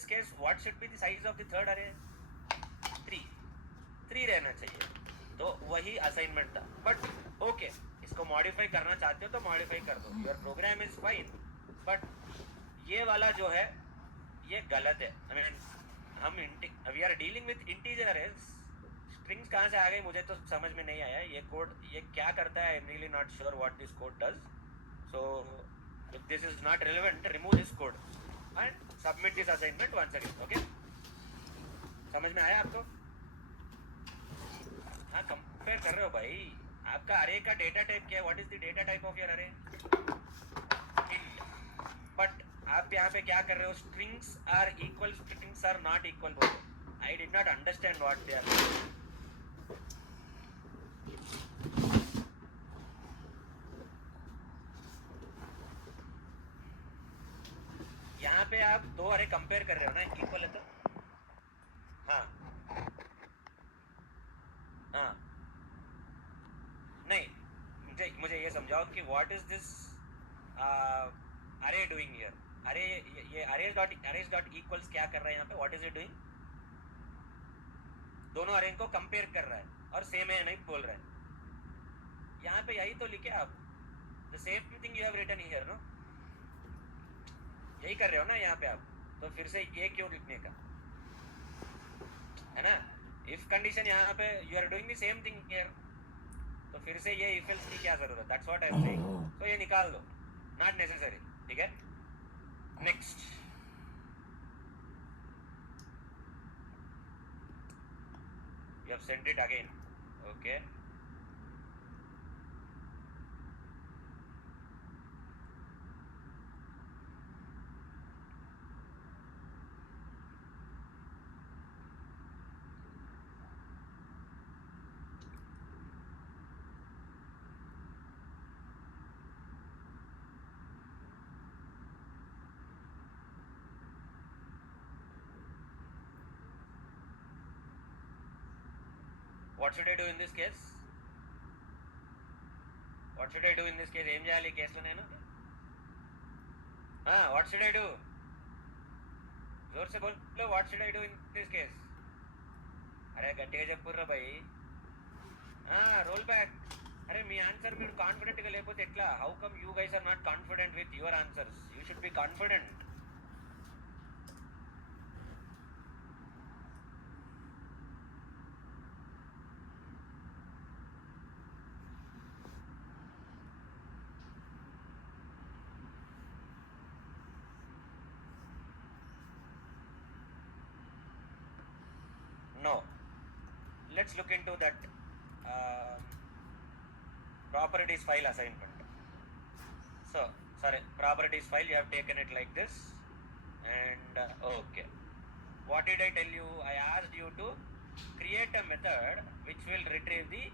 this case what should be the size of the third array? 3 रहना चाहिए. तो वही असाइनमेंट था. बट ओके, इसको मॉडिफाई करना चाहते हो तो मॉडिफाई कर दो. Your program is fine, but ये वाला जो है ये गलत है. आई मीन हम we are dealing with integer arrays. Strings कहाँ से आ गई मुझे तो समझ में नहीं आया. ये कोड ये क्या करता है? I am really not sure what this code does. So if this is not relevant, remove this code and submit this assignment once again. Okay, समझ में आया आपको? हाँ, कंपेयर कर रहे हो भाई. आपका अरे का डेटा टाइप क्या है? What is the data type of your array? Int. But आप यहाँ पे क्या कर रहे हो? Strings are equal, strings are not equal बोल. I did not understand what they are. यहाँ पे आप दो अरे कंपेयर कर रहे हो ना, इक्वल है तो. हाँ हाँ, नहीं, मुझे ये समझाओ कि व्हाट इज दिस अरे डूइंग हियर. अरे ये अरेज डॉट इक्वल्स क्या कर रहा है यहाँ पे? What is it doing? दोनों अरे को कंपेयर कर रहा है और सेम है नहीं बोल रहा है. यहाँ पे यही तो लिखे आप. The same thing you have written here, no? यही कर रहे हो ना यहाँ पे आप. तो फिर से ये क्यों लिखने का है ना? इफ कंडीशन यहाँ पे you are doing the same thing here, तो फिर से ये इफ एल्स की क्या जरूरत? That's what I am saying. तो ये निकाल दो, नॉट नेसेसरी. ठीक है, next. You have sent it again. Okay, what should I do in this case? What should I do in this case? ఏం చేయాలి కేసులో నేను? what should I do? जोर से बोलो, what should I do in this case? అరే గట్టిగా చెప్పుర్రా భయ్. Roll back. అరే మీ ఆన్సర్ మీరు కాన్ఫిడెంట్గా లేకపోతే ఎట్లా? How come you guys are not confident with your answers? You should be confident. No. Let's look into that properties file assignment. So, sorry, properties file, you have taken it like this. And okay. What did I tell you? I asked you to create a method which will retrieve the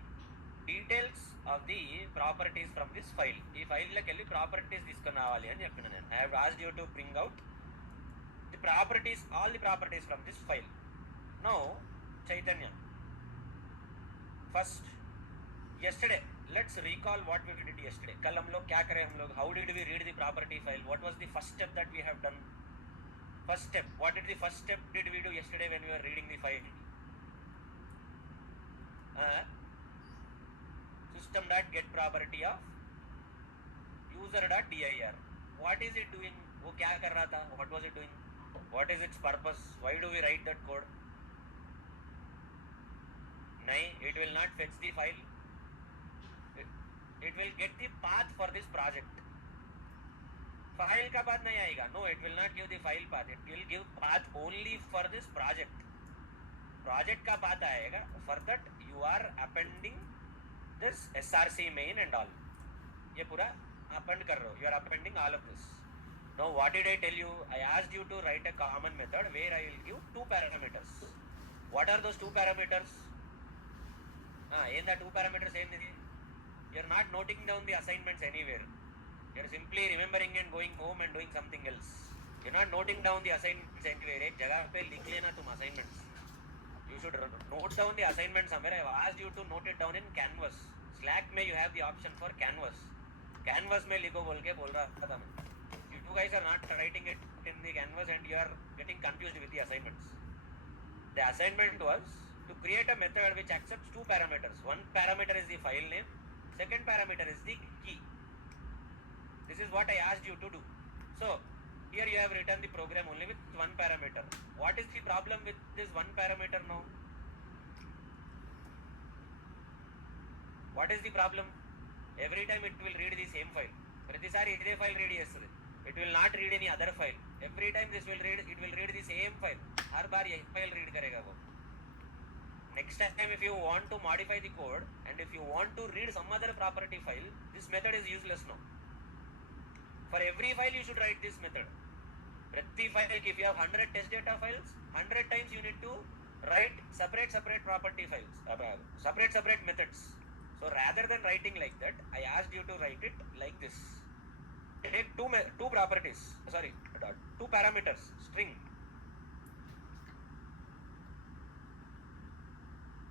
details of the properties from this file. ఈ file లోకి వెళ్ళి properties తీసుకొని రావాలి అని చెప్పిన నేను. I have asked you to bring out the properties, all the properties from this file. Now, Chaitanya, first, yesterday, let's recall what we did yesterday. कल हम लोग क्या करे? हम लोग how did we read the property file? What was the first step that we have done? First step. What did the first step did we do yesterday when we were reading the file? System dot get property of user dot dir. What is it doing? वो क्या कर रहा था? What was it doing? What is its purpose? Why do we write that code? नहीं, it will not fetch the file. It will get the path for this project. File का path नहीं आएगा. No, it will not give the file path. It will give path only for this project. Project का path आएगा. For that you are appending this src main and all. ये पूरा append कर रहे हो. You are appending all of this. Now what did I tell you? I asked you to write a common method where I will give two parameters. What are those two parameters? ఏందా two parameters ఏంది? You're not noting down the assignments anywhere. You're simply remembering and going home and doing something else. You not noting down the assignments anywhere. एक जगह पे लिख लेना तुम assignments. You should note down the assignment somewhere. I have asked you to note it down in Canvas. Slack में you have the option for Canvas. Canvas में लिखो बोल के बोल रहा था मैं. You guys are not writing it in the canvas and you are getting confused with the assignments. The assignment was to create a method which accepts two parameters. One parameter is the file name, second parameter is the key. This is what I asked you to do. So here you have written the program only with one parameter. What is the problem with this one parameter now? What is the problem? Every time it will read the same file. ప్రతిసారి ఇదే file read చేస్తుంది. It will not read any other file. Every time it will read the same file. हर बार यही file read करेगा वो. Next time if you want to modify the code and if you want to read some other property file, this method is useless now. For every file you should write this method. Prati file, if you have 100 test data files, 100 times you need to write separate property files, separate methods. So rather than writing like that, I asked you to write it like this. Take two properties, sorry, two parameters, string,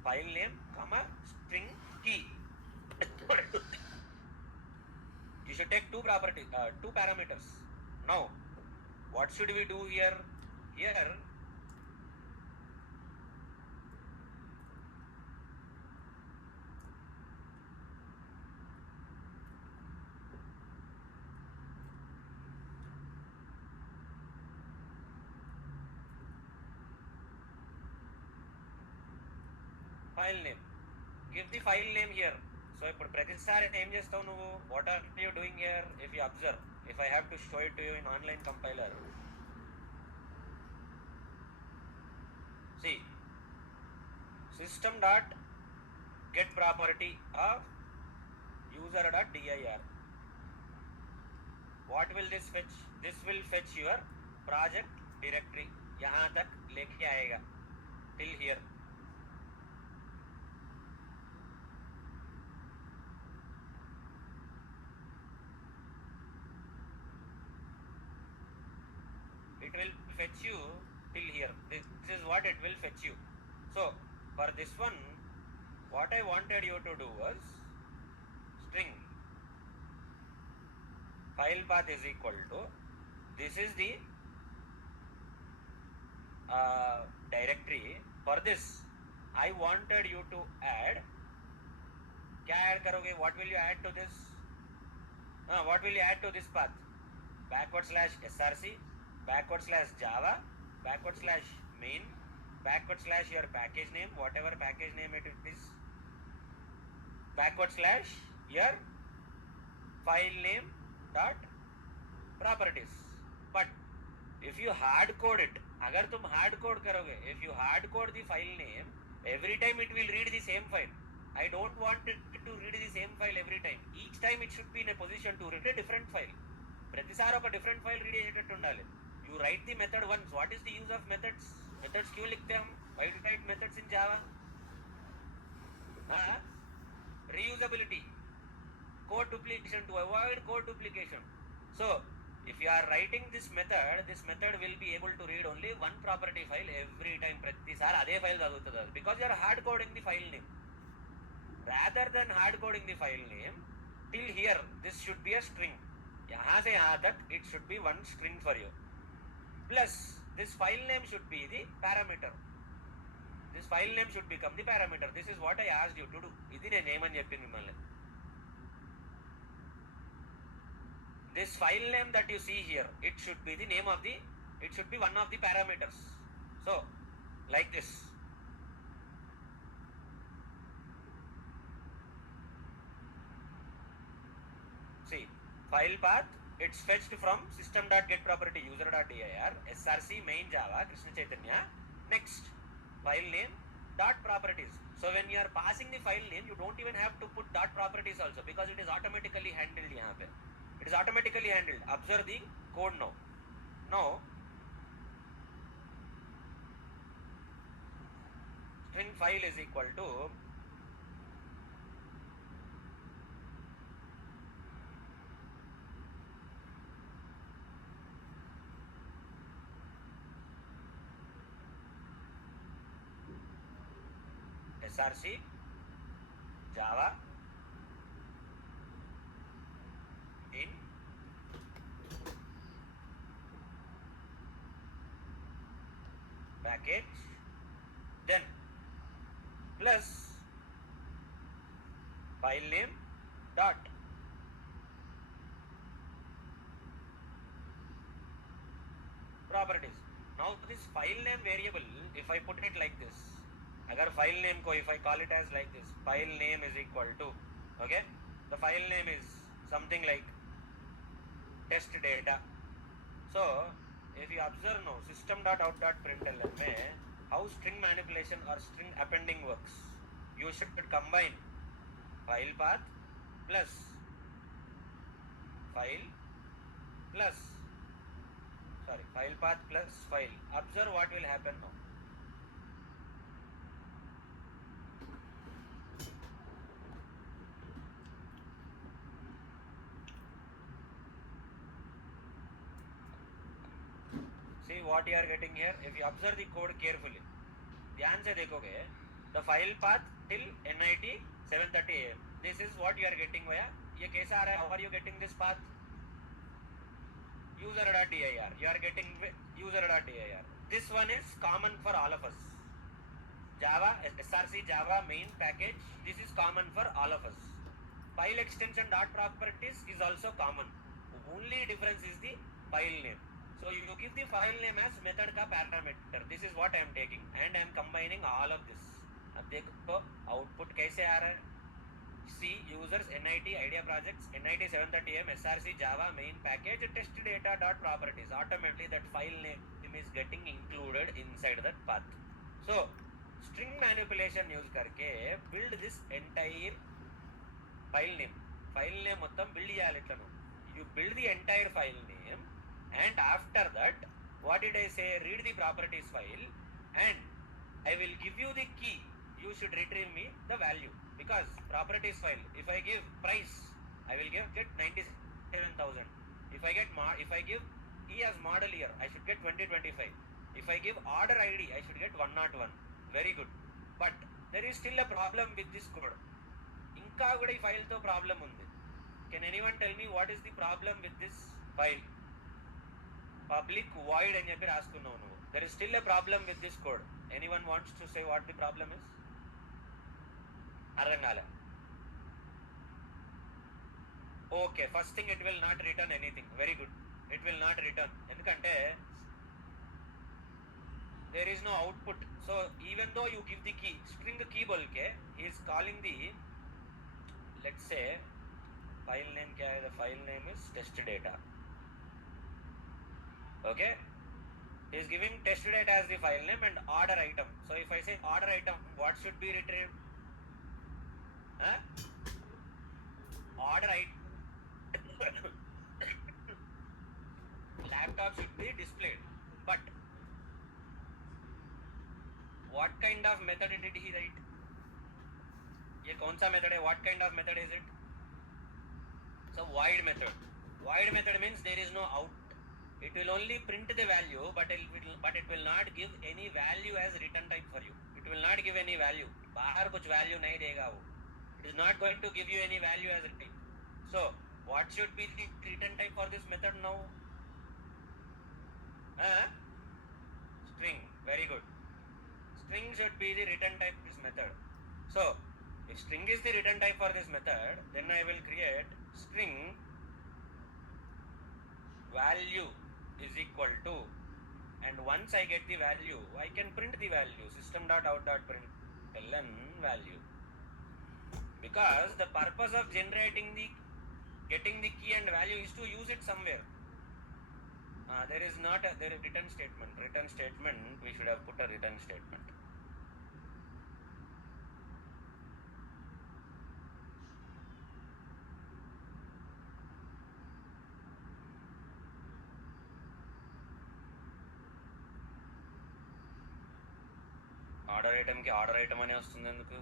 file name, comma, string key. You should take two parameters. Now, what should we do here? Here, file name. Give the file name here. So ఇప్పుడు ప్రతిసారి ఏం చేస్తావు నువ్వు? What are you doing here? If you observe, if I have to show it to you in online compiler, see, system dot get property of user dot dir. What will this fetch? This will fetch your project directory. यहाँ तक लेके आएगा till here. It will fetch you till here. This is what it will fetch you. So for this one, what I wanted you to do was string file path is equal to, this is the directory. For this I wanted you to add, क्या add करोगे? What will you add to this? What will you add to this path? /src, /java, /main, /your package name, whatever package name it is, /your file name dot properties. But if you hard code it, अगर तुम hard code करोगे, if you hard code the file name, every time it will read the same file. I don't want it to read the same file every time. Each time it should be in a position to read a different file. ప్రతిసారి ఒక different file read చేసేటట్టు ఉండాలి. You write the method once. What is the use of methods? Methods क्यों लिखते हम? Why do we write methods in Java? Reusability, code duplication, to avoid code duplication. So if you are writing this method will be able to read only one property file every time. ప్రతిసారి అదే file చదువుతుంది అది, because you are hard coding the file name. Rather than hard coding the file name, till here this should be a string. यहाँ से यहाँ तक it should be one string for you. Plus this file name should be the parameter. This file name should become the parameter. This is what I asked you to do. ఇది నేను ఏమని చెప్పింది మిమ్మల్ని. This file name that you see here, it should be the name of the, it should be one of the parameters. So like this. See, file path, it's fetched from system.getProperty user.dir, src main java Krishna Chaitanya. Next, file name dot properties. So when you are passing the file name, you don't even have to put dot properties also, because it is automatically handled यहाँ पे. It is automatically handled. Observe the code now. Now string file is equal to src java in package, then plus file name dot properties. Now this file name variable, if I put it like this, agar file name ko if I call it as like this, file name is equal to, okay, the file name is something like test data. So if you observe now system.out.println mein how string manipulation or string appending works, you should combine file path plus file plus file path plus file. Observe what will happen now. See what you are getting here. If you observe the code carefully, ध्यान से देखोगे, the file path till NIT 7:30 AM. This is what you are getting via. ये कैसा आ रहा है? How are you getting this path? User.dir. You are getting user.dir. This one is common for all of us. Java, src Java main package. This is common for all of us. File extension dot properties is also common. Only difference is the file name. So you give the file name as method का parameter. This is what I am taking and I am combining all of this. अब देखो output कैसे आ रहा है? C users NIT idea projects NIT 7:30 AM src Java main package test data dot properties. Automatically that file name is getting included inside that path. So string manipulation use करके build this entire file name. File name మొత్తం build చేయాలి ఇట్లను. You build the entire file name. And after that, what did I say? Read the properties file and I will give you the key. You should retrieve me the value, because properties file, if I give price, I will get 97,000. If I give E as model year, I should get 2025. If I give order ID, I should get 101. Very good. But there is still a problem with this code. Inka kuda ee file tho problem undi. Can anyone tell me what is the problem with this file? Public void అని చెప్పి రాసుకున్నావు నువ్వు. There is still a problem with this code. Anyone wants to say what the problem is? అర్థం కాలే. Okay, first thing, it will not return anything. Very good. It will not return. ఎందుకంటే there is no output. So even though you give the key, string key बोल के, he is calling the, let's say file name क्या है? The file name is test data. Okay, he is giving test data as the file name and order item. So if I say order item, what should be retrieved? Order item. Laptop should be displayed. But what kind of method did he write? ये कौन सा method है? What kind of method is it? So void method. Void method means there is no out. It will only print the value, but it will not give any value as return type for you. It will not give any value. बाहर कुछ value नहीं देगा वो. It is not going to give you any value as return type. So what should be the return type for this method now? String. Very good. String should be the return type of this method. So if string is the return type for this method, then I will create string value is equal to, and once I get the value, I can print the value, system.out.println value, because the purpose of getting the key and value is to use it somewhere. There is not a return statement. We should have put a return statement. Order ఐటమ్కి order item అనే వస్తుంది ఎందుకు?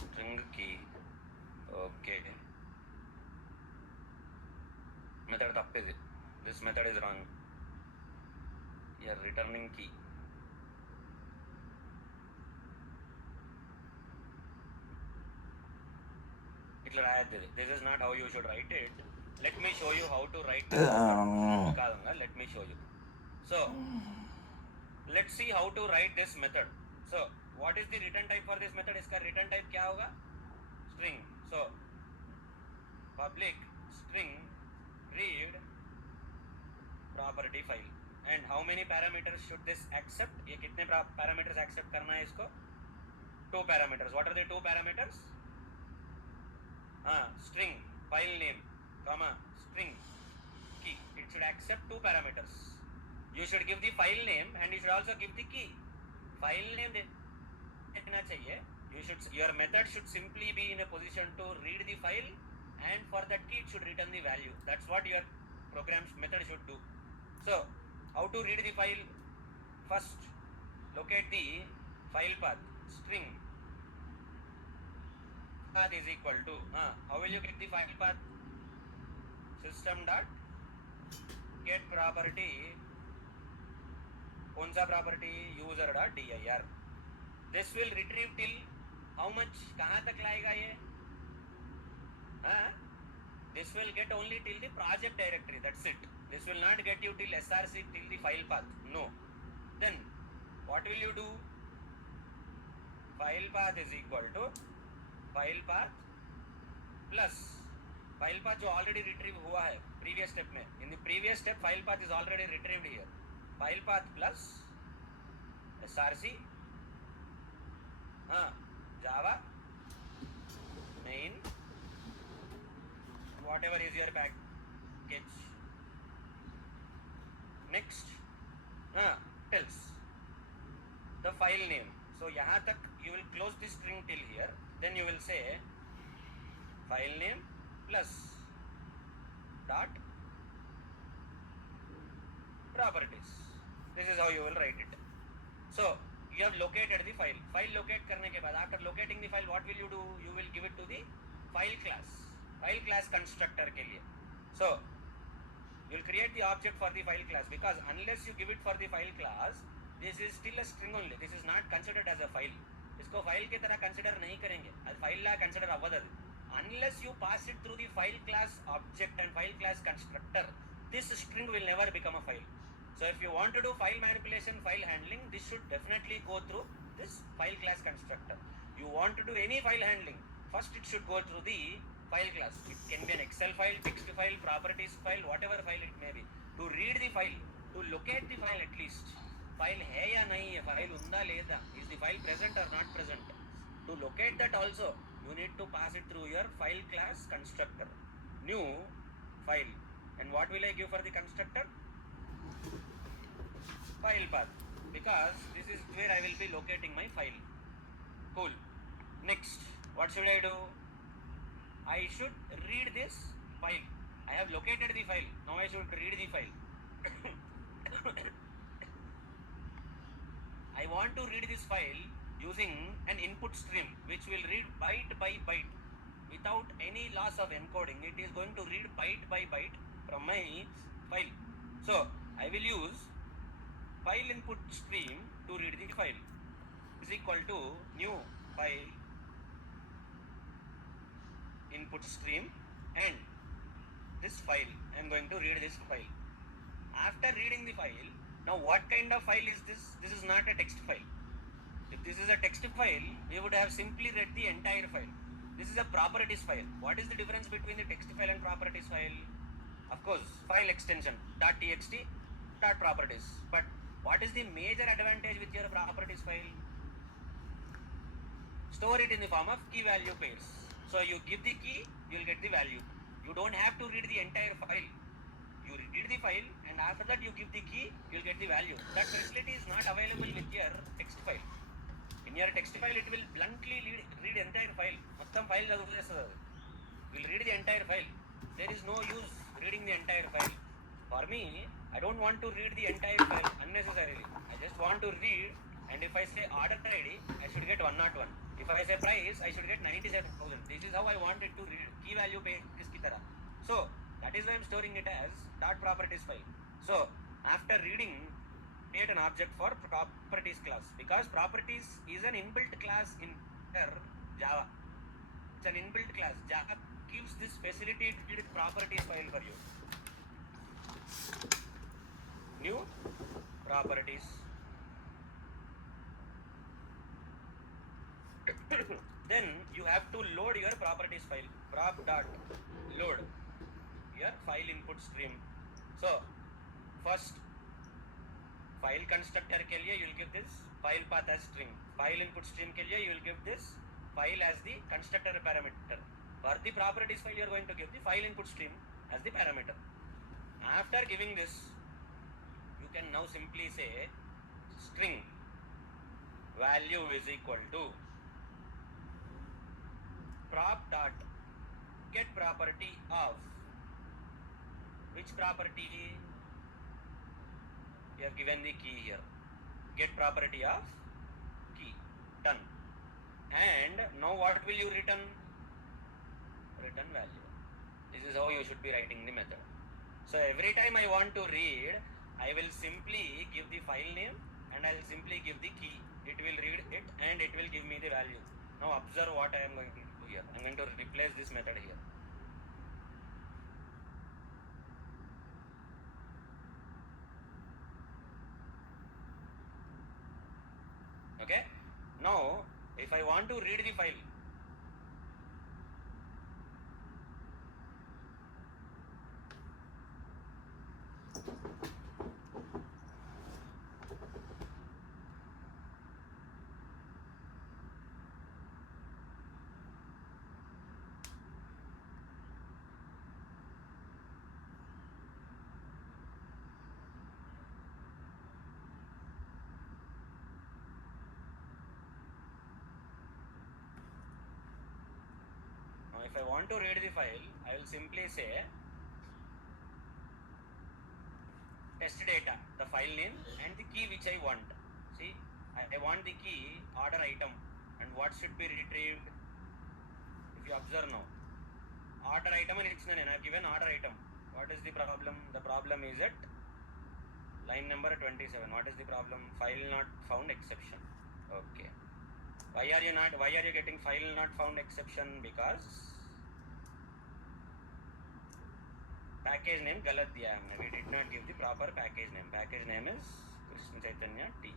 String key. Okay, method తప్పిది. This method is wrong. You're returning key. ఇట్లా రాయద్దు. This is not how you should write it. let me show you how to write this method. Let me show you. So let's see how to write this method. So what is the return type for this method? इसका return type क्या होगा? String. So public string read property file. And how many parameters should this accept? ये कितने parameters accept करना है इसको? 2 parameters. What are the 2 parameters? String file name comma string key. It should accept 2 parameters. You should give the file name and you should also give the key. File name देना चाहिए. Your method should simply be in a position to read the file, and for that key it should return the value. That's what your program's method should do. So how to read the file? First locate the file path. String path is equal to how will you get the file path? System dot get property. कौन सा property? User dot dir. This will retrieve till how much? कहाँ तक लाएगा ये? This will get only till the project directory. That's it. This will not get you till src, till the file path. No. Then what will you do? File path is equal to file path plus file path जो already retrieve हुआ है previous step में. In the previous step file path is already retrieved here. File path plus src Java main whatever is your package. Next tells the file name. So यहाँ तक you will close this string till here. Then you will say file name plus dot properties. This is how you will write it. So you have located the file. File locate करने के बाद, after locating the file, what will you do? You will give it to the file class. File class constructor के लिए. So you will create the object for the file class, because unless you give it for the file class, this is still a string only. This is not considered as a file. इसको file की तरह consider नहीं करेंगे. File ला consider अवधि. Unless you pass it through the file class object and file class constructor, this string will never become a file. So if you want to do file manipulation, file handling, this should definitely go through this file class constructor. You want to do any file handling, first it should go through the file class. It can be an Excel file, text file, properties file, whatever file it may be. To read the file, to locate the file at least. File है या नहीं है, file उंदा लेदा, is the file present or not present. To locate that also, you need to pass it through your file class constructor. New file. And what will I give for the constructor? File path, because this is where I will be locating my file. Cool. Next, what should I do? I should read this file. I have located the file. Now I should read the file. I want to read this file using an input stream which will read byte by byte without any loss of encoding. It is going to read byte by byte from my file. So I will use file input stream to read the file is equal to new file input stream and this file. I am going to read this file. After reading the file, now what kind of file is this? This is not a text file. If this is a text file, we would have simply read the entire file. This is a properties file. What is the difference between the text file and properties file? Of course, file extension .txt .properties. But what is the major advantage with your properties file? Store it in the form of key value pairs. So you give the key, you will get the value. You don't have to read the entire file. You read the file and after that you give the key, you will get the value. That facility is not available with your text file. In your text file, it will bluntly read entire file. మొత్తం file చదువుచేస్తుంది. Will read the entire file. There is no use reading the entire file. For me, I don't want to read the entire file unnecessarily. I just want to read, and if I say order ID, I should get 101. If I say price, I should get 97,000. This is how I want it to read. Key value page iski tarah. So that is why I am storing it as .properties file. So after reading, create an object for properties class, because properties is an inbuilt class in Java. It's an inbuilt class. Java gives this facility to read properties file for you? New properties. Then you have to load your properties file. Prop dot load your file input stream. So first file constructor के लिए you will give this file path as string. File input stream के लिए you will give this file as the constructor parameter. For the properties file you are going to give the file input stream as the parameter. After giving this, you can now simply say string value is equal to prop dot get property of which property? You have given the key here. Get property of key. Done. And now what will you return? Return value. This is how you should be writing the method. So every time I want to read, I will simply give the file name and I will simply give the key. It will read it and it will give me the value. Now observe what I am going to do here. I am going to replace this method here. Okay. Now if I want to read the file, if I want to read the file, I will simply say test data, the file name and the key which I want. See, I want the key order item and what should be retrieved. If you observe now, order item and it's I have given order item. What is the problem? The problem is at line number 27. What is the problem? File not found exception. Okay. Why are you getting file not found exception? Because package name galat diya humne. We did not give the proper package name. Package name is Krishna Chaitanya T.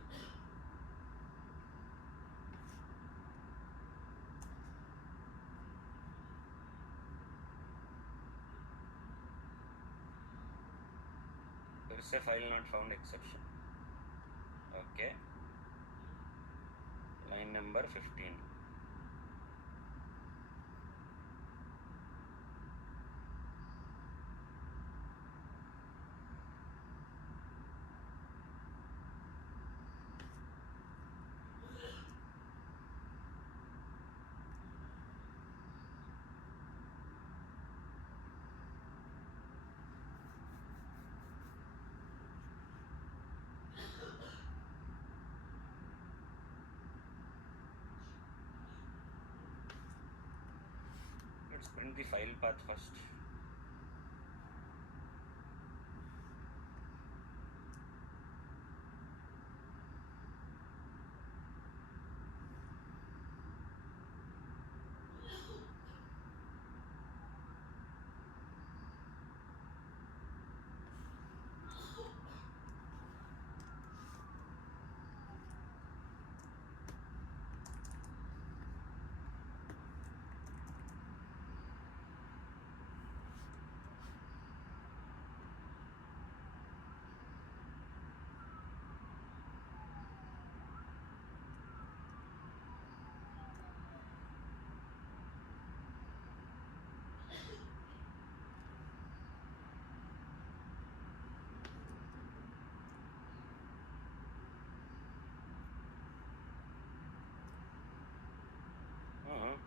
There is a file not found exception. Okay. Line number 15. Let's print the file path first.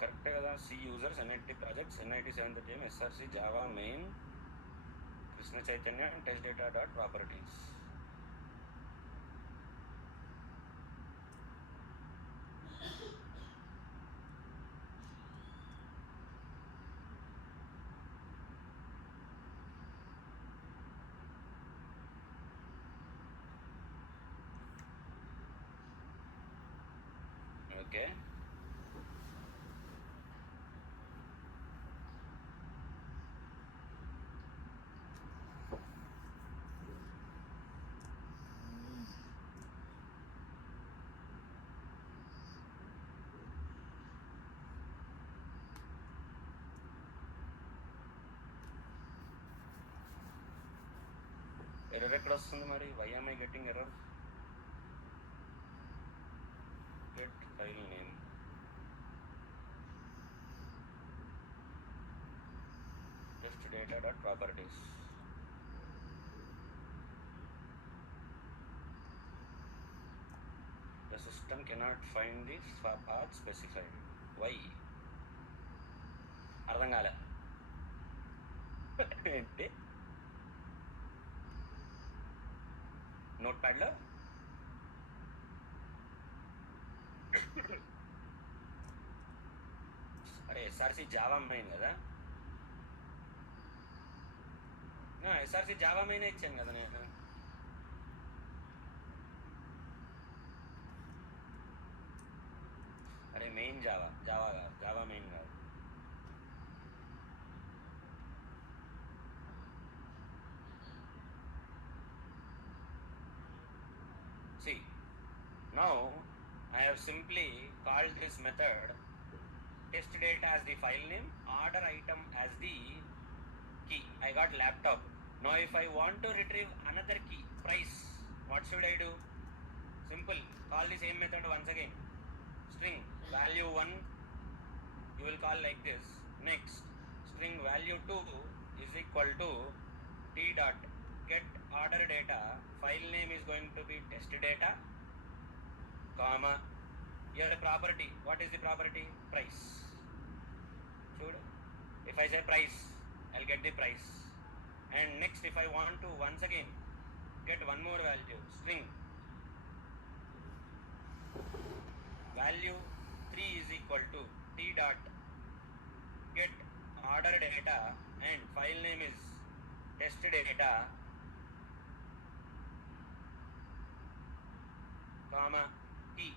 కరెక్టే కదా. C users NIT projects NIT 730 SRC Java main Krishna Chaitanya test data dot properties. Okay. Error ఎక్కడ వస్తుంది మరి? Why am I getting error? Get file name. Test data dot properties. The system cannot find the path specified. Why? అర్థం కాలే ఏంటి? Note ప్యాడ్లో అరే SRC Java main కదా, SRC Java main ఇచ్చాను కదా నేను. అరే మెయిన్ జావా కాదు, జావా మెయిన్ కాదు. See, now I have simply called this method test data as the file name, order item as the key. I got laptop. Now if I want to retrieve another key, price, what should I do? Simple, call the same method once again. String value 1 you will call like this. Next, string value 2 is equal to t dot get order data, file name is going to be test data, comma, here a property. What is the property? Price. Should, if I say price, I'll get the price. And next, if I want to once again get one more value, string value 3 is equal to t dot get order data and file name is test data, comma, key.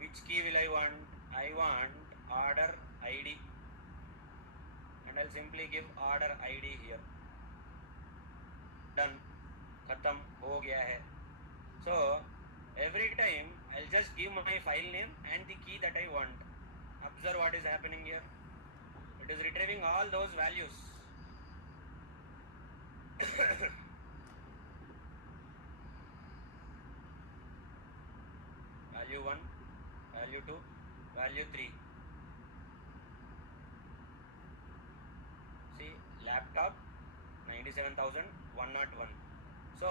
Which key will I want? I want order ID, and I'll simply give order ID here. Done. Khatam ho gaya hai. So every time I'll just give my file name and the key that I want. Observe what is happening here. It is retrieving all those values. Value 1, value 2, value 3. See, laptop 97,101. So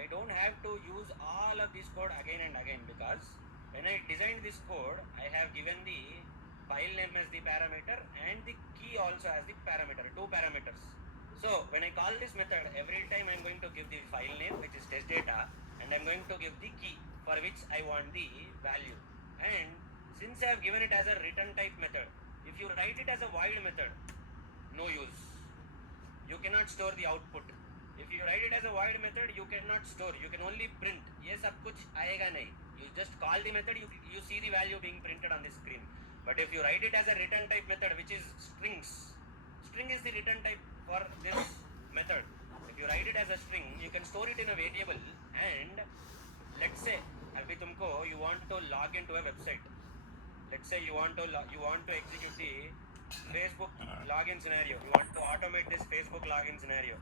I don't have to use all of this code again and again, because when I designed this code, I have given the file name as the parameter and the key also as the parameter, 2 parameters. So when I call this method, every time I'm going to give the file name, which is test data, and I'm going to give the key for which I want the value. And since I have given it as a return type method, if you write it as a void method, no use. You cannot store the output. If you write it as a void method, you cannot store. You can only print. Ye sab kuch aayega nahi. You just call the method, you see the value being printed on the screen. But if you write it as a return type method, which is strings, string is the return type for this method. If you write it as a string, you can store it in a variable. And let's say abhi tumko you want to log into a website. Let's say you want to execute the Facebook login scenario. You want to automate this Facebook login scenario.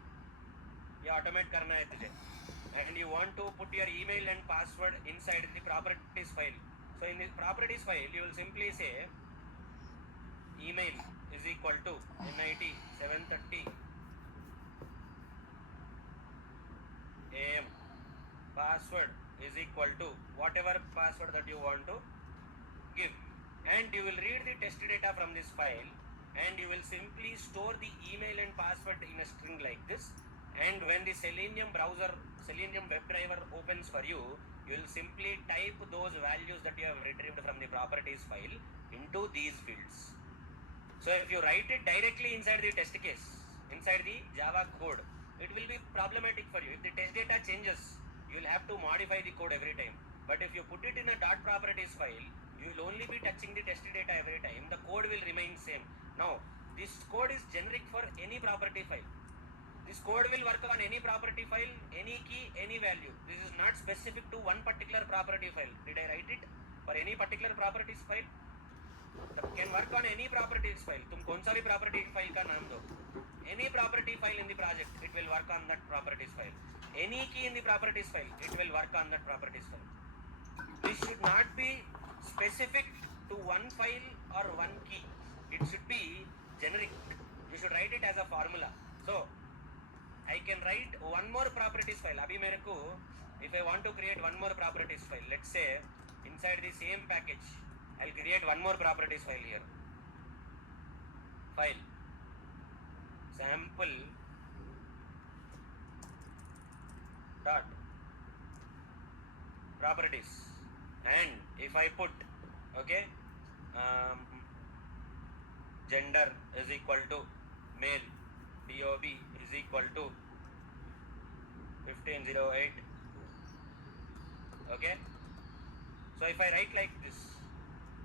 ये automate करना है तुझे. And you want to put your email and password inside the properties file. So in this properties file, you will simply say email is equal to NIT 7:30 AM. Password is equal to whatever password that you want to give. And you will read the test data from this file, and you will simply store the email and password in a string like this. And when the Selenium WebDriver opens for you, you will simply type those values that you have retrieved from the properties file into these fields. So if you write it directly inside the test case, inside the Java code, it will be problematic for you. If the test data changes, you will have to modify the code every time. But if you put it in a .properties file, you will only be touching the test data every time. The code will remain same. Now, this code is generic for any property file. This code will work on any property file, any key, any value. This is not specific to one particular property file. Did I write it for any particular properties file? That can work on any properties file. तुम कौन सा भी property file का नाम दो. Any property file in the project, it will work on that properties file. Any key in the properties file, it will work on that properties file. This should not be specific to one file or one key. It should be generic. You should write it as a formula. So I can write one more properties file. Abhi mere ko, if I want to create one more properties file, let's say inside the same package, I'll create one more properties file here. File sample dot properties, and if I put okay gender is equal to male, DOB is equal to 1508. Okay, so if I write like this,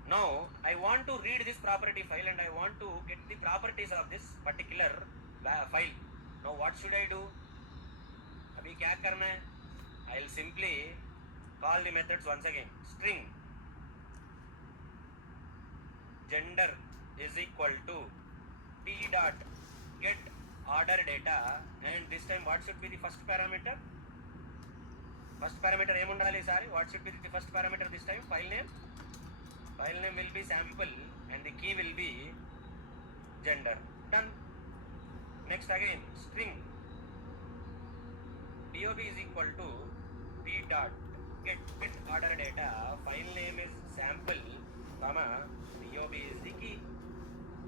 now I want to read this property file and I want to get the properties of this particular file. Now what should I do? Abhi kya karna hai? I'll simply call the methods once again. String gender is equal to t dot get order data, and this time what should be the first parameter? First parameter em undali sorry, what should be the first parameter this time? File name will be sample and the key will be gender. Done. Next again string DOB is equal to t dot get order data, file name is sample comma DOB is the key.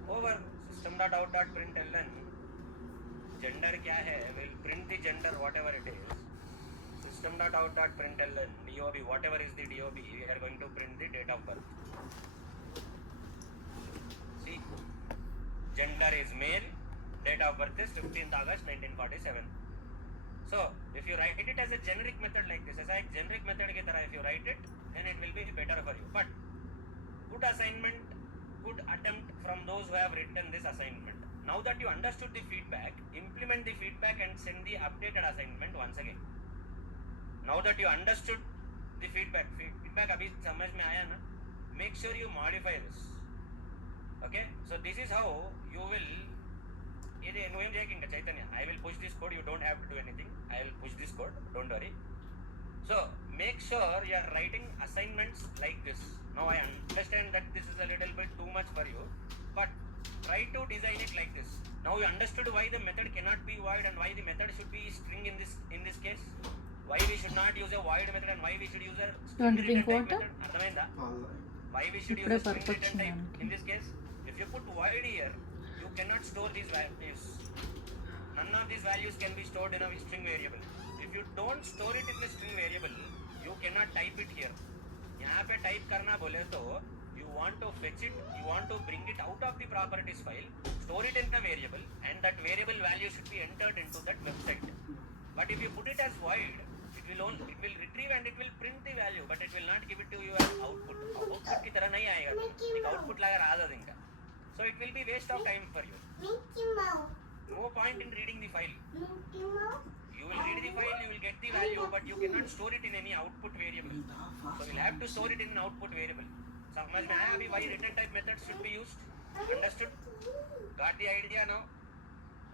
Over system.out.println gender kya hai, will print the gender whatever it is. System.out.println DOB, whatever is the DOB, we are going to print the date of birth. See, gender is male, date of birth is 15th August 1947. So if you write it as a generic method like this, as a generic method ki tarah if you write it, then it will be better for you. But good assignment, good attempt from those who have written this assignment. Now that you understood the feedback, implement the feedback and send the updated assignment once again. Now that you understood the feedback abhi samajh mein aaya na, make sure you modify this. Okay, so this is how you will Chaitanya, I will push this code, you don't have to do anything. I will push this code, don't worry. So make sure you are writing assignments like this. Now I understand that this is a little bit too much for you, but try to design it like this. Now you understood why the method cannot be void and why the method should be string in this case. Why we should not use a void method and why we should use a string return type method. Ardhamainda? Why we should use a string return type in this case? If you put void here, you cannot store these values. None of these values can be stored in a string variable. If you don't store it in the string variable, you cannot type it here. यहाँ पे type करना बोले तो you want to fetch it, you want to bring it out of the properties file, store it in a variable, and that variable value should be entered into that website. But if you put it as void, it will retrieve and it will print the value, but it will not give it to you as output. Output की तरह नहीं आएगा, एक output लाकर आधा देगा. So it will be waste of time for you. No point in reading the file. You will read the file, you will get the value, but you cannot store it in any output variable. So we'll have to store it in an output variable. समझ में आया अभी why return type methods should be used? Understood? Got the idea now?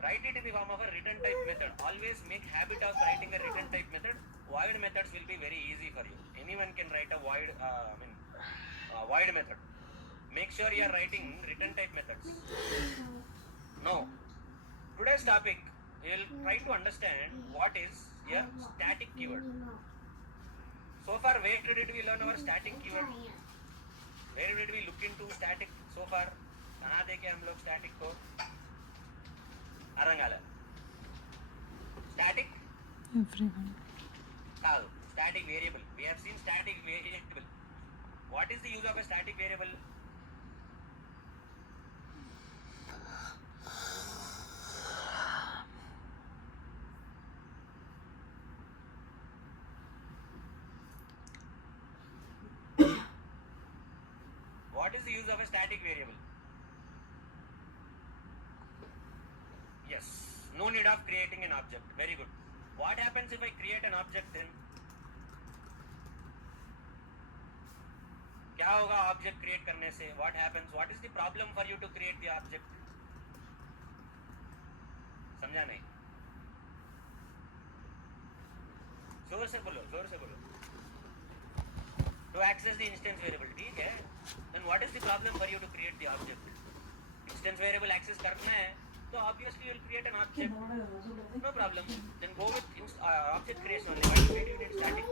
Write it in the form of a return type method. Always make habit of writing a return type method. Void methods will be very easy for you. Anyone can write a void void method. Make sure you are writing return type methods. Now, today's topic, we will try to understand what is your static keyword. So far, where did we learn our static keyword? Where did we look into static so far? कहाँ देखे हम लोग static को? अरंगाला. Static? Everyone. Static variable. We have seen static variable. What is the use of a static variable? What is the use of a static variable? Yes, no need of creating an object. Very good. What happens if I create an object then? क्या होगा object create करने से? What happens? What is the problem for you to create the object? समझा नहीं? जोर से बोलो, जोर से बोलो. To access the instance variable, ठीक है? Then what is the problem for you to create the object? Instance variable access करना है, तो obviously you will create an object. No problem. Then go with object creation only. Why do you need static?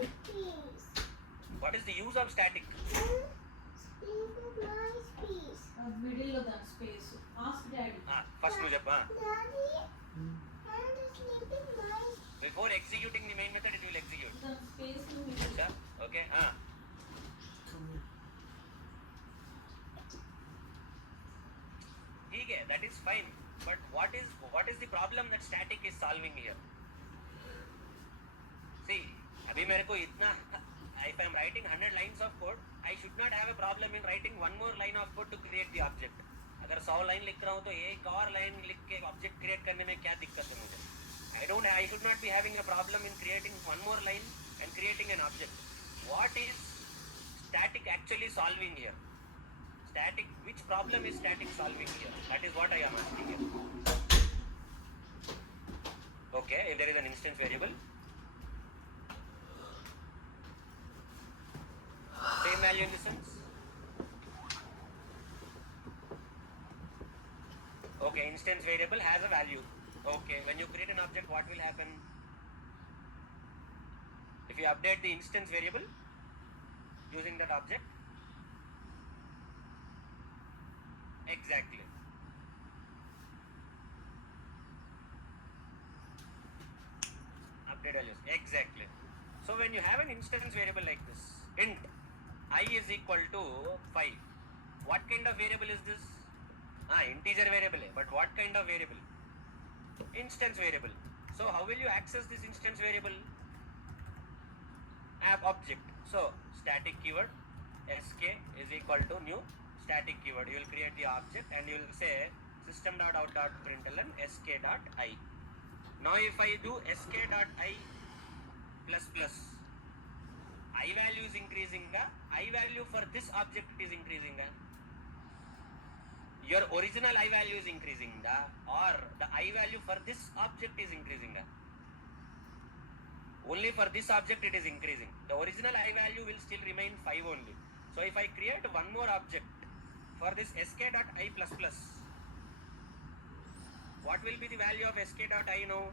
What is the use of static? Middle of that space. Ask daddy. First मुझे Daddy, hand is sleeping nice. Before executing the main method, it will execute. The space to me. अच्छा, okay, ठीक है, that is fine. But what is the problem that static is solving here? See, अभी मेरे को इतना, if I am writing 100 lines of code, I should not have a problem in writing one more line of code to create the object. अगर 100 line लिख रहा हूँ तो एक और लाइन लिख के ऑब्जेक्ट क्रिएट करने में क्या दिक्कत है मुझे? I should not be having a problem in creating one more line and creating an object. What is static actually solving here? Which problem is static solving here? That is what I am asking here. Okay, if there is an instance variable, same value in the sense. Okay, instance variable has a value. Okay, when you create an object, what will happen? If you update the instance variable using that object, exactly. Update values, exactly. So when you have an instance variable like this, int I is equal to 5. What kind of variable is this? Integer variable hai, but what kind of variable? Instance variable. So how will you access this instance variable? App object. So static keyword sk is equal to new static keyword. You will create the object and you will say system.out.println sk.I. Now if I do sk.I plus plus, I value is increasing, I value for this object is increasing. Your original I value is increasing, or the I value for this object is increasing. Only for this object it is increasing. The original I value will still remain 5 only. So if I create one more object for this sk.I plus plus, what will be the value of sk.I now?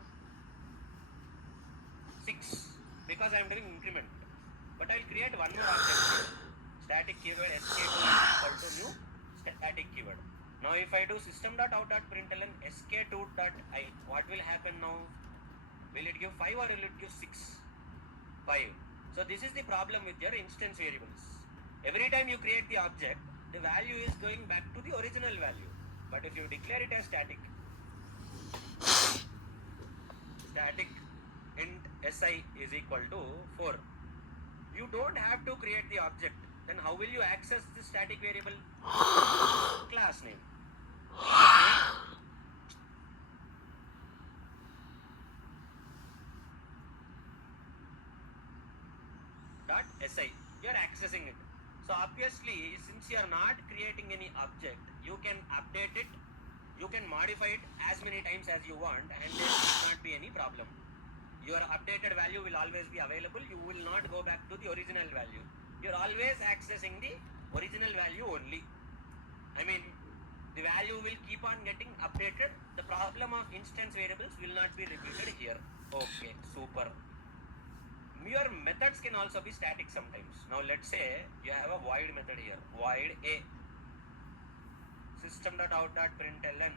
6, because I am doing increment. But I will create one more object. Static keyword sk2 is equal to new static keyword. Now if I do system.out.println sk2.I, what will happen now? Will it give 5 or will it give 6? 5. So this is the problem with your instance variables. Every time you create the object, the value is going back to the original value. But if you declare it as static int si is equal to 4, you don't have to create the object. Then how will you access the static variable? Class name. Dot si. You are accessing it. So obviously, since you are not creating any object, you can update it, you can modify it as many times as you want, and there will not be any problem. Your updated value will always be available. You will not go back to the original value. You are always accessing the original value only. I mean, the value will keep on getting updated. The problem of instance variables will not be repeated here. Okay, super. Your methods can also be static sometimes. Now let's say you have a void method here. Void a. System.out.println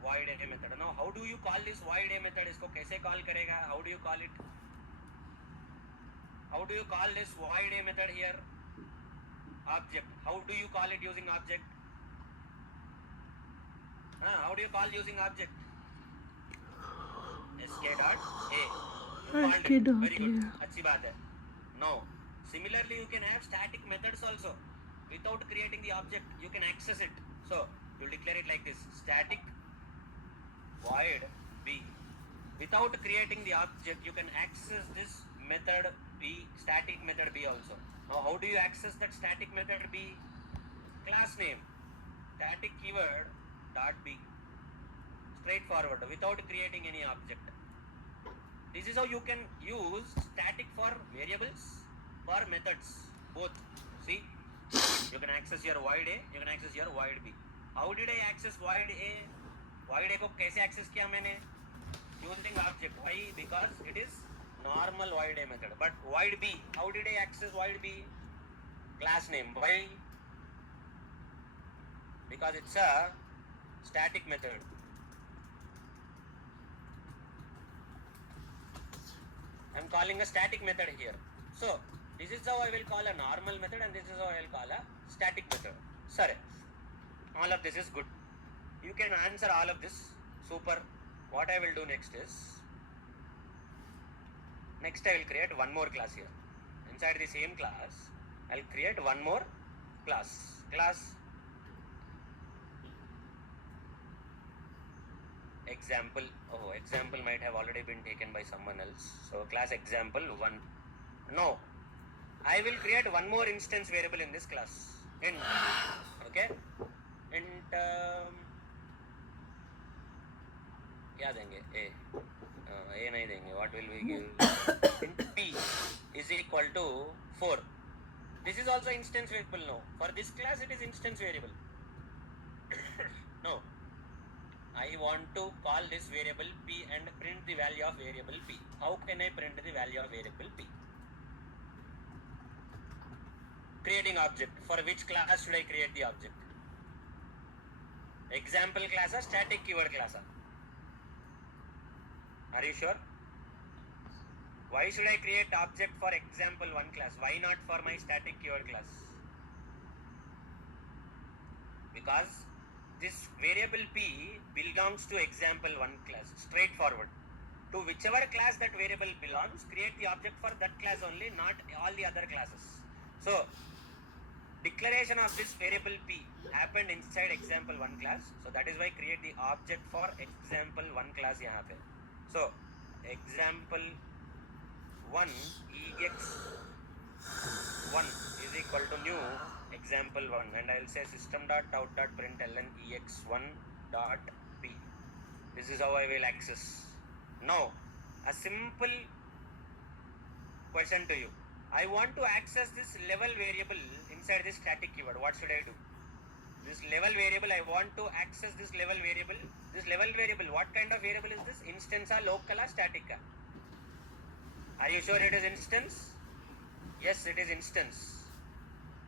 void a method. Now how do you call this void a method? इसको कैसे call करेगा? How do you call it? How do you call this void a method here? Object. How do you call it using object? How do you call using object? sk.a. Very good. अच्छी बात है. Now, similarly you can have static methods also. Without creating the object, you can access it. So, you declare it like this. Static void b. Without creating the object, you can access this method b, static method b also. Now, how do you access that static method b? Class name. Static keyword dot b. straightforward without creating any object. This is how you can use static for variables, for methods, both. See, you can access your void A, you can access your void B. How did I access void A? Void A को कैसे access किया मैंने? Using object. Why? Because it is normal void A method. But void B, how did I access void B? Class name. Why? Because it's a static method. I'm calling a static method here. So this is how I will call a normal method, and this is how I will call a static method. Sorry, all of this is good. You can answer all of this. Super. What I will do next is, next I will create one more class here. Inside the same class, I'll create one more class. Class example. Oh, example might have already been taken by someone else. So class example 1. No, I will create one more instance variable in this class. Int. Okay. Int. क्या देंगे? A नहीं देंगे. What will we give? Int p is equal to 4. This is also instance variable now. For this class, it is instance variable. No. I want to call this variable p and print the value of variable p. How can I print the value of variable p? Creating object. For which class should I create the object? Example class or static keyword class? Are you sure? Why should I create object for example 1 class? Why not for my static keyword class? Because this variable p belongs to example 1 class. Straightforward. To whichever class that variable belongs, create the object for that class only, not all the other classes. So declaration of this variable p happened inside example 1 class. So that is why create the object for example 1 class यहाँ पे. So example 1 ex1 is equal to new example 1, and I will say system.out.println ex1.p. This is how I will access. Now a simple question to you. I want to access this level variable inside this static keyword. What should I do? This level variable, I want to access this level variable. This level variable, what kind of variable is this? Instance or local or static? Are you sure it is instance? Yes, it is instance.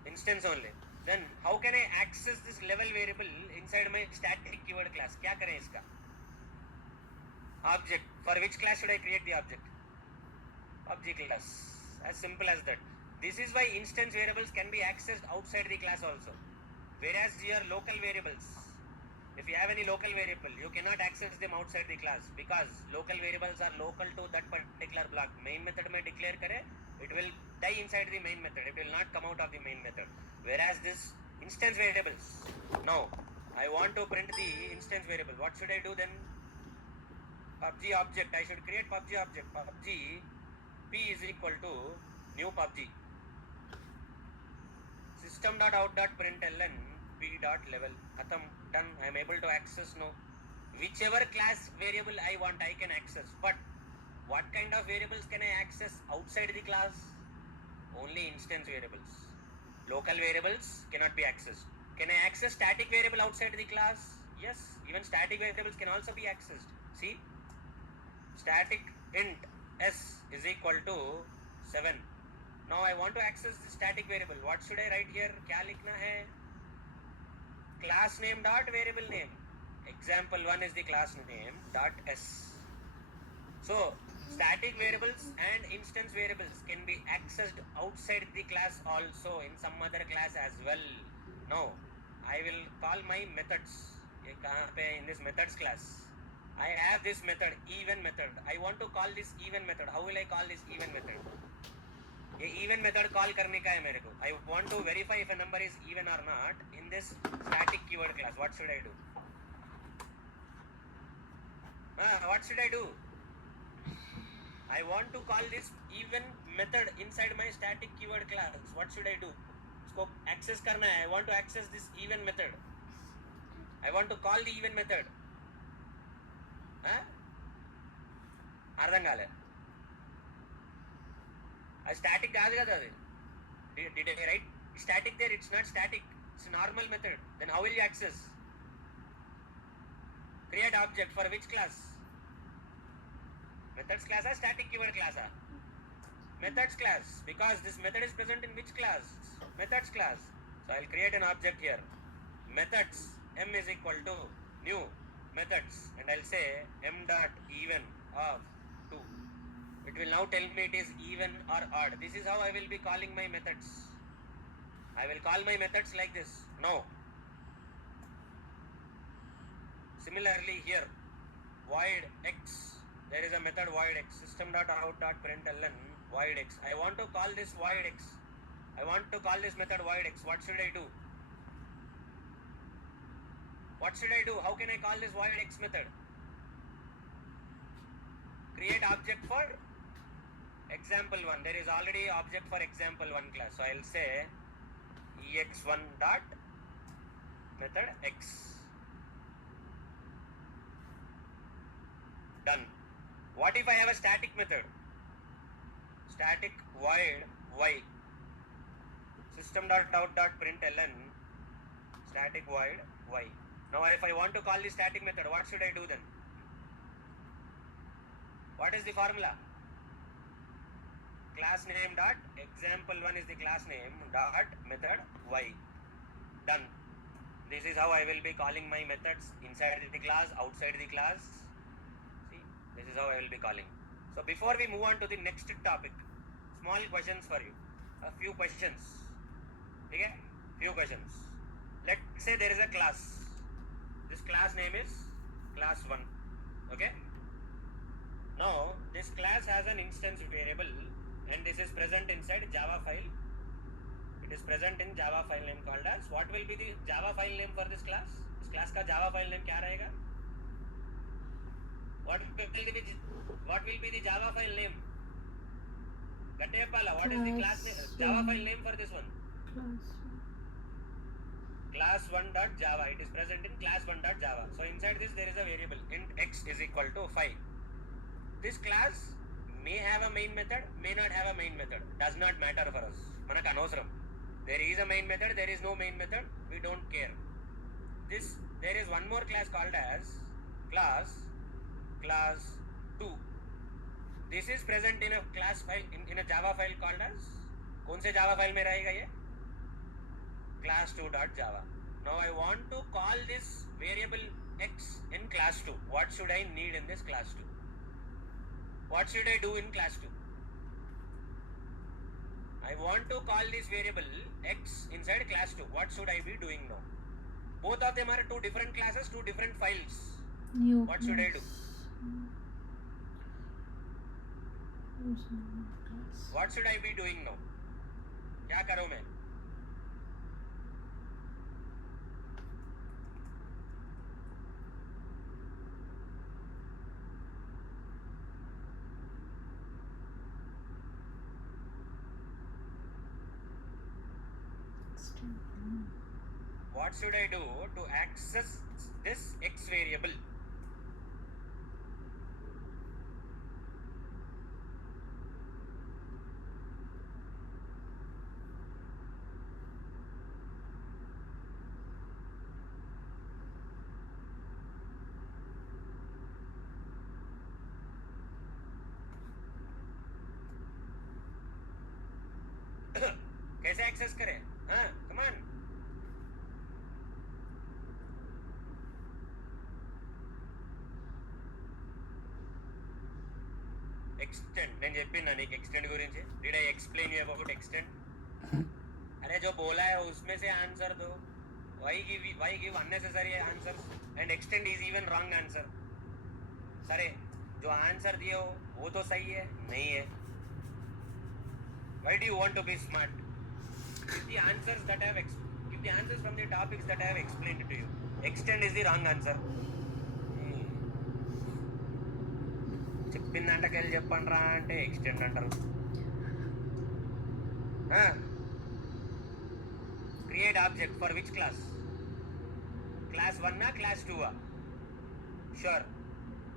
Instance only. Then how can I access this level variable inside my static keyword class? क्या करें इसका? Object. For which class should I create the object? Object class. As simple as that. This is why instance variables can be accessed outside the class also. Whereas your local variables, if you have any local variable, you cannot access them outside the class, because local variables are local to that particular block. Main method में declare करे, it will die inside the main method. It will not come out of the main method. Whereas this instance variables, now I want to print the instance variable. What should I do then? PUBG object. I should create PUBG object. PUBG p is equal to new PUBG. System.out.println p.level. Khatam, done. I am able to access now. Whichever class variable I want, I can access. But what kind of variables can I access outside the class? Only instance variables. Local variables cannot be accessed. Can I access static variable outside the class? Yes, even static variables can also be accessed. See? Static int s is equal to 7. Now I want to access the static variable. What should I write here? क्या लिखना है? Class name dot variable name. Example 1 is the class name dot s. So static variables and instance variables can be accessed outside the class also, in some other class as well. Now I will call my methods. ये कहाँ पे? In this methods class I have this method, even method. I want to call this even method. How will I call this even method? ये even method call करने का है मेरे को. I want to verify if a number is even or not in this static keyword class. What should I do? What should I do? I want to call this even method inside my static keyword class. What should I do? इसको access करना है. I want to access this even method. I want to call the even method. అర్థం కాలే. అది static కాదు కదా. అది did I write static there? It's not static, it's a normal method. Then how will you access? Create object for which class? Methods class or static keyword class? Methods class, because this method is present in which class? Methods class. So I'll create an object here, methods, m is equal to new methods, and I'll say m dot even of 2. It will now tell me it is even or odd. This is how I will be calling my methods. I will call my methods like this. Now, similarly here, void x. There is a method void x. System.out.println void x. I want to call this void x. I want to call this method void x. What should I do? What should I do? How can I call this void x method? Create object for example1. There is already object for example1 class. So I'll say ex1 dot method x. Done. What if I have a static method? Static void y. System.out.println static void y. Now if I want to call the static method, what should I do then? What is the formula? Class name dot example1 is the class name dot method y. Done. This is how I will be calling my methods inside the class, outside the class. See, this is how I will be calling. So before we move on to the next topic, small questions for you. A few questions. Okay? Few questions. Let's say there is a class. This class name is class 1. Okay? Now this class has an instance variable, and this is present inside Java file. It is present in Java file name called as. What will be the Java file name for this class? This class ka Java file name kya rahega? What will be the Java file name? Gattepala, what is the class name? Java file name for this one? Class1.java. It is present in class1.java. So inside this there is a variable int x is equal to 5. This class may have a main method, may not have a main method. Does not matter for us. Manaku anavasaram. There is a main method, there is no main method. We don't care. There is one more class called as class 2. This is present in a class file, in a Java file called as. कौन से Java file में रहेगा ये? class2.java. Now I want to call this variable x in class 2. What should I need in this class 2? What should I do in class 2? I want to call this variable x inside class 2. What should I be doing now? Both of them are two different classes, two different files. New what should I do? What should I be doing now? क्या करूँ मैं? What should I do to access this x variable? कैसे access करें? हाँ, come on. Extend. నేను చెప్పినా నీకు extend గురించి. Did I explain you about extend? अरे जो बोला है उसमें से आंसर दो. Why give unnecessary answers? And extend is even wrong answer. सरे जो आंसर दिए हो वो तो सही है, नहीं है. Why do you want to be smart? Give the answers from the topics that I have explained to you. Extend is the wrong answer. చెప్పిన దాంట్లోకెళ్ళి చెప్పండి రా అంటే ఎక్స్టెండ్ అంటారు. Create object for which class? Class 1 class 2? Sure.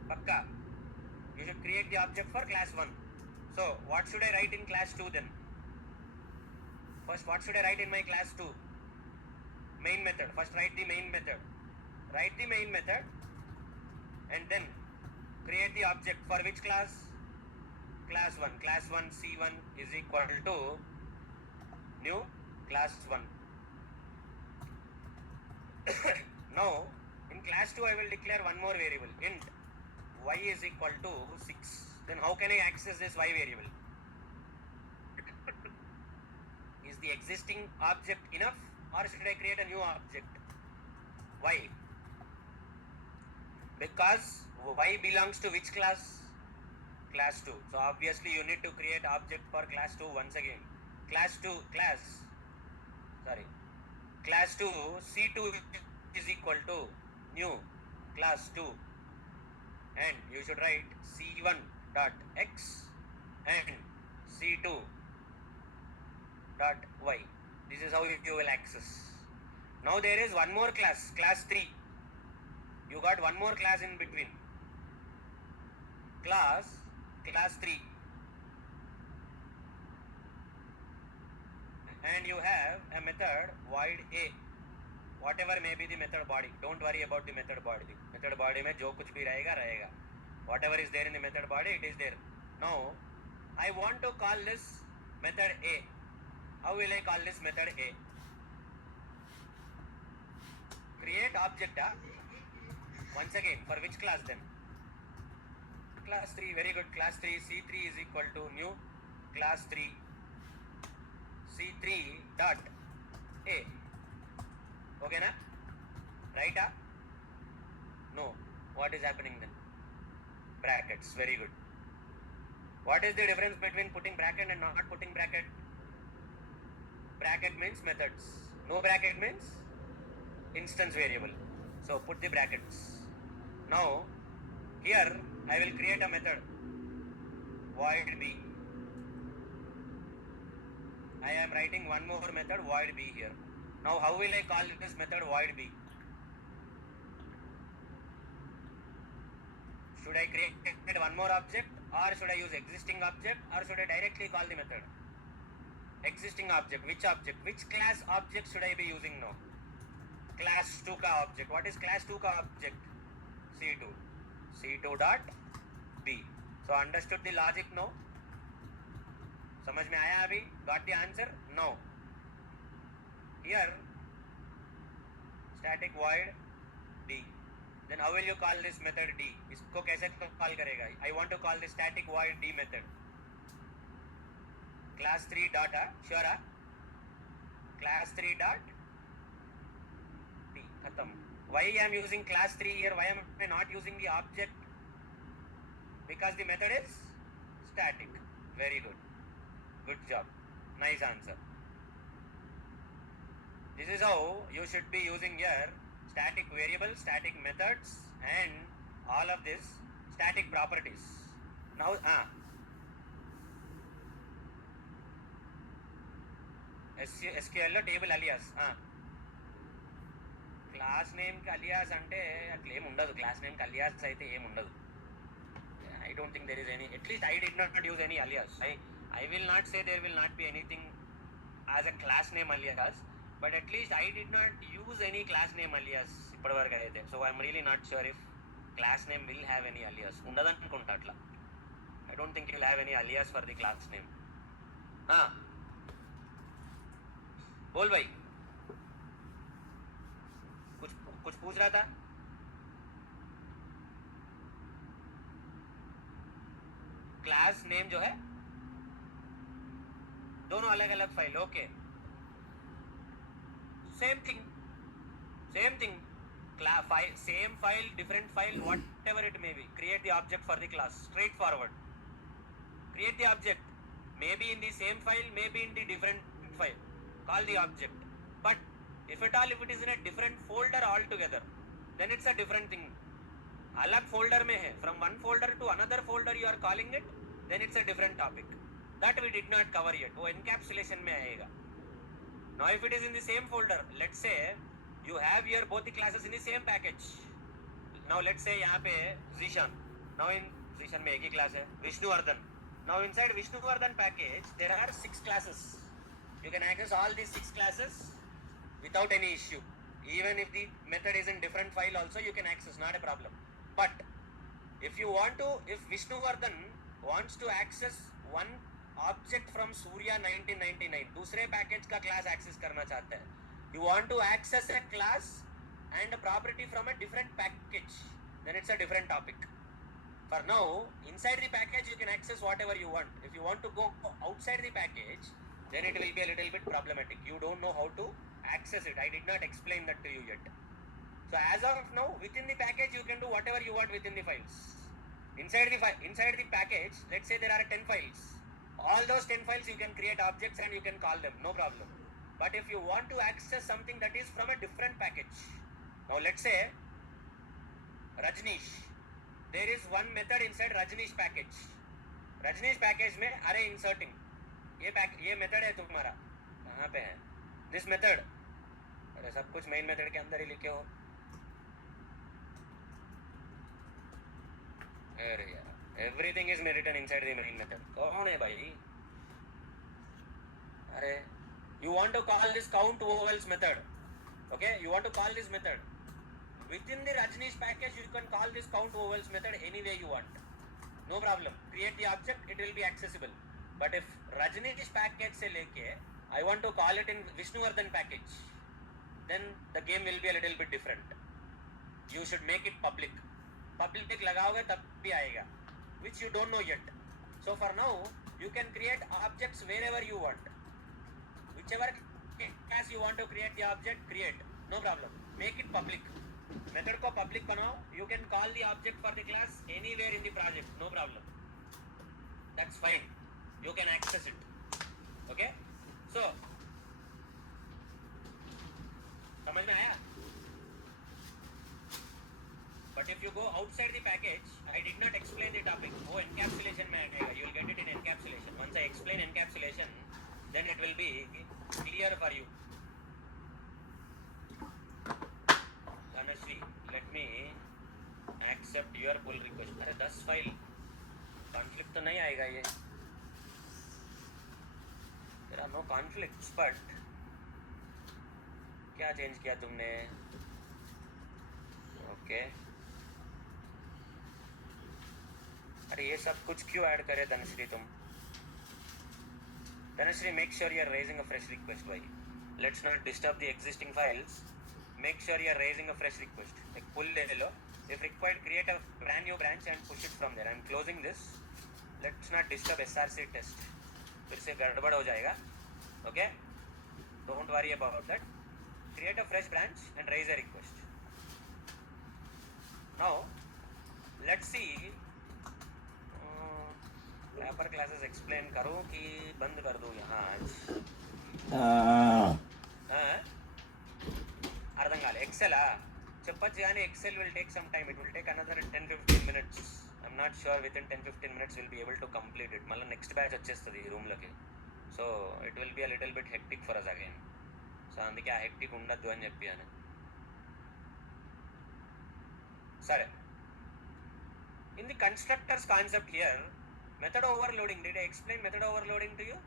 Pakka. You should create the object for class 1. So what should I write in class 2 then? First, what should I write in my class 2? Main method. First write the main method. Write the main method and then create the object for which class? Class 1. Class 1 C1 is equal to new class 1. Now in class 2 I will declare one more variable, int y is equal to 6. Then how can I access this y variable? Is the existing object enough or should I create a new object? Why? Because y belongs to which class? Class 2. So obviously you need to create object for class 2 once again. Class 2 C2 is equal to new class 2 and you should write C1 dot x and C2 dot y. This is how you will access. Now there is one more class, class 3. You got one more class in between. Class 3. And you have a method void a. Whatever may be the method body. Don't worry about the method body. Method body में जो कुछ भी रहेगा रहेगा. Whatever is there in the method body, it is there. Now, I want to call this method A. How will I call this method A? Create object. Once again, for which class then? Class 3, very good. Class 3, C3 is equal to new class 3, C3 dot A. Okay na? Right? No. What is happening then? Brackets. Very good. What is the difference between putting bracket and not putting bracket? Bracket means methods. No bracket means instance variable. So put the brackets. Now here I will create a method void b. I am writing one more method void b here. Now how will I call this method void b? Should I create one more object or should I use existing object or should I directly call the method? Existing object. Which object? Which class object should I be using now? Class 2 का object. What is class 2 का object? C2. C2 dot B. So understood the logic now? समझ में आया अभी? Got the answer? No. Here static void D. Then how will you call this method D? इसको कैसे call करेगा? I want to call this static void D method. Class 3 dot sure class 3 dot D. खत्म. Why I am using class 3 here? Why am I not using the object? Because the method is static. Very good. Good job. Nice answer. This is how you should be using your static variables, static methods and all of this static properties. Now SQL లో table alias class name కి alias అంటే అట్లా ఏమి ఉండదు. Class name కి alias అయితే ఏమి ఉండదు. I don't think there is any. At least I did not use any alias. I will not say there will not be anything as a class name alias, but at least I did not use any class name alias ఇప్పటివరకు అయితే. So I'm really not sure if class name will have any alias. ఉండదనుకుంటా అట్లా. I don't think you will have any alias for the class name. बोल भाई, कुछ पूछ रहा था? Class name जो है दोनों अलग अलग file. Okay, same thing same file different file what ever it may be. Create the object for the class. Straight forward. Create the object may be in the same file, may be in the different file. Call the object, but if it is in a different folder altogether, then it's a different thing. अलग folder में है, from one folder to another folder you are calling it, then it's a different topic. That we did not cover yet. वो encapsulation में आएगा. Now if it is in the same folder, let's say you have here both the classes in the same package. Now let's say यहाँ पे Zishan, Now in Srishan में एक ही class है Vishnuvardhan. Now inside Vishnuvardhan package there are 6 classes. You can access all these 6 classes without any issue. Even if the method is in different file also you can access, not a problem. But if Vishnuvardhan wants to access one object from Surya 1999, दूसरे package का class access करना चाहता है, you want to access a class and a property from a different package, then it's a different topic. For now, inside the package you can access whatever you want. If you want to go outside the package, then it will be a little bit problematic. You don't know how to access it. I did not explain that to you yet. So as of now, within the package you can do whatever you want within the files. Inside the package, let's say there are 10 files. All those 10 files you can create objects and you can call them, no problem. But if you want to access something that is from a different package, now let's say Rajneesh, there is one method inside Rajneesh package. Rajneesh package में array inserting, ये method है तुम्हारा, कहाँ पे है? This method, अरे सब कुछ main method के अंदर ही लिखे हो. अरे यार, everything is written inside the main method. कौन है भाई? अरे, you want to call this count vowels method, okay? You want to call this method. Within the Rajneesh package, you can call this count vowels method any way you want. No problem. Create the object, it will be accessible. But if Rajneesh package से लेके I want to call it in Vishnuvardhan package, then the game will be a little bit different. You should make it public. Public लगाओगे तब भी आएगा, which you don't know yet. So for now, you can create objects wherever you want. Whichever class you want to create the object, create. No problem. Make it public. Method को public बनाओ. You can call the object for the class anywhere in the project. No problem. That's fine. You can access it. Okay? So, समझ में आया? But if you go outside the package, I did not explain the topic. वो encapsulation में आएगा. You will get it in encapsulation. Once I explain encapsulation, then it will be clear for you. Dhanashree, let me accept your pull request. अरे 10 file, conflict तो नहीं आएगा ये. There are no conflicts, but क्या change किया तुमने? Okay. अरे ये सब कुछ क्यों ऐड करे धनश्री तुम? Dhanashree, make sure you are raising a fresh request. Why? Let's not disturb the existing files. Make sure you are raising a fresh request. Like pull ले लो. If required, create a brand new branch and push it from there. I'm closing this. Let's not disturb SRC test. फिर से गड़बड़ हो जाएगा. Okay? Don't worry about that. Create a fresh branch and raise a request. Now, let's see. Wrapper classes explain करूँ कि बंद कर दूँ यहाँ आज? అర్థం కాలే. ఎక్సెల్ చెప్పచ్చు కానీ XL will take some time. It will take another 10-15 minutes. I'm not sure within 10-15 minutes we'll be able to complete it. మళ్ళీ నెక్స్ట్ బ్యాచ్ వచ్చేస్తుంది ఈ రూమ్లోకి. So it will be a little bit hectic for us again. So అందుకే ఆ hectic ఉండద్దు అని చెప్పాను. సరే, in the constructors concept here, method overloading, did I explain method overloading to you?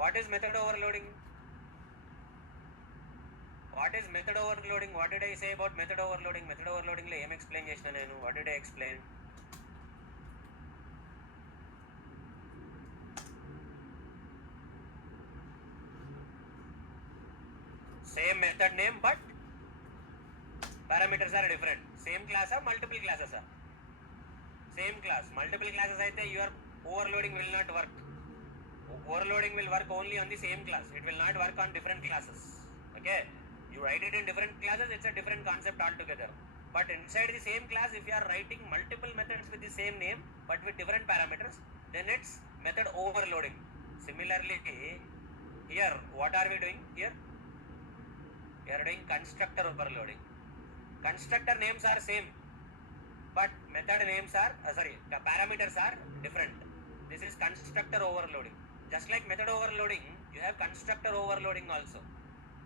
What is method overloading? What is method overloading? What did I say about method overloading? Method overloading lo em explain chesina nenu? What did I explain? Same method name but parameters are different. Same class or multiple classes are? Same class. Multiple classes aithe your overloading will not work. Overloading will work only on the same class. It will not work on different classes. Okay? You write it in different classes, it's a different concept altogether. But inside the same class, if you are writing multiple methods with the same name but with different parameters, then it's method overloading. Similarly, here, what are we doing here? We are doing constructor overloading. Constructor names are same, but method names are, parameters are different. This is constructor overloading. Just like method overloading, you have constructor overloading also.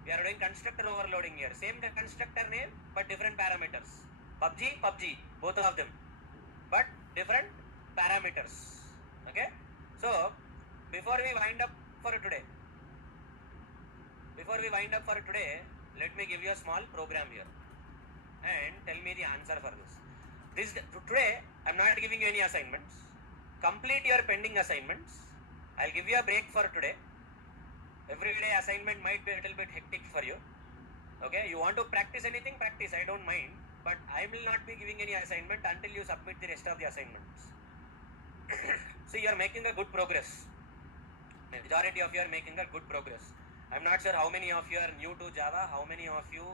We are doing constructor overloading here. Same constructor name, but different parameters. PUBG, both of them. But different parameters. Okay, so before we wind up for today, let me give you a small program here and tell me the answer for this. Today I'm not giving you any assignments. Complete your pending assignments. I'll give you a break for today. Every day assignment might be a little bit hectic for you. Okay, you want to practice anything, practice, I don't mind, but I will not be giving any assignment until you submit the rest of the assignments. See, you are making a good progress. Majority of you are making a good progress. I'm not sure how many of you are new to Java, how many of you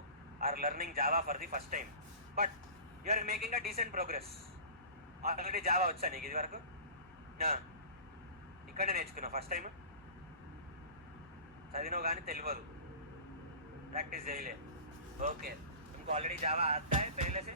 are learning Java for the first time, but you are making a decent progress. Already Java వచ్చా నీకు ఇది వరకు? ఇక్కడ నేర్చుకున్నా first time, చదివినావు కానీ తెలియదు, practice చేయలే. Okay, तुमको ऑलरेडी जावा आता है पहले से?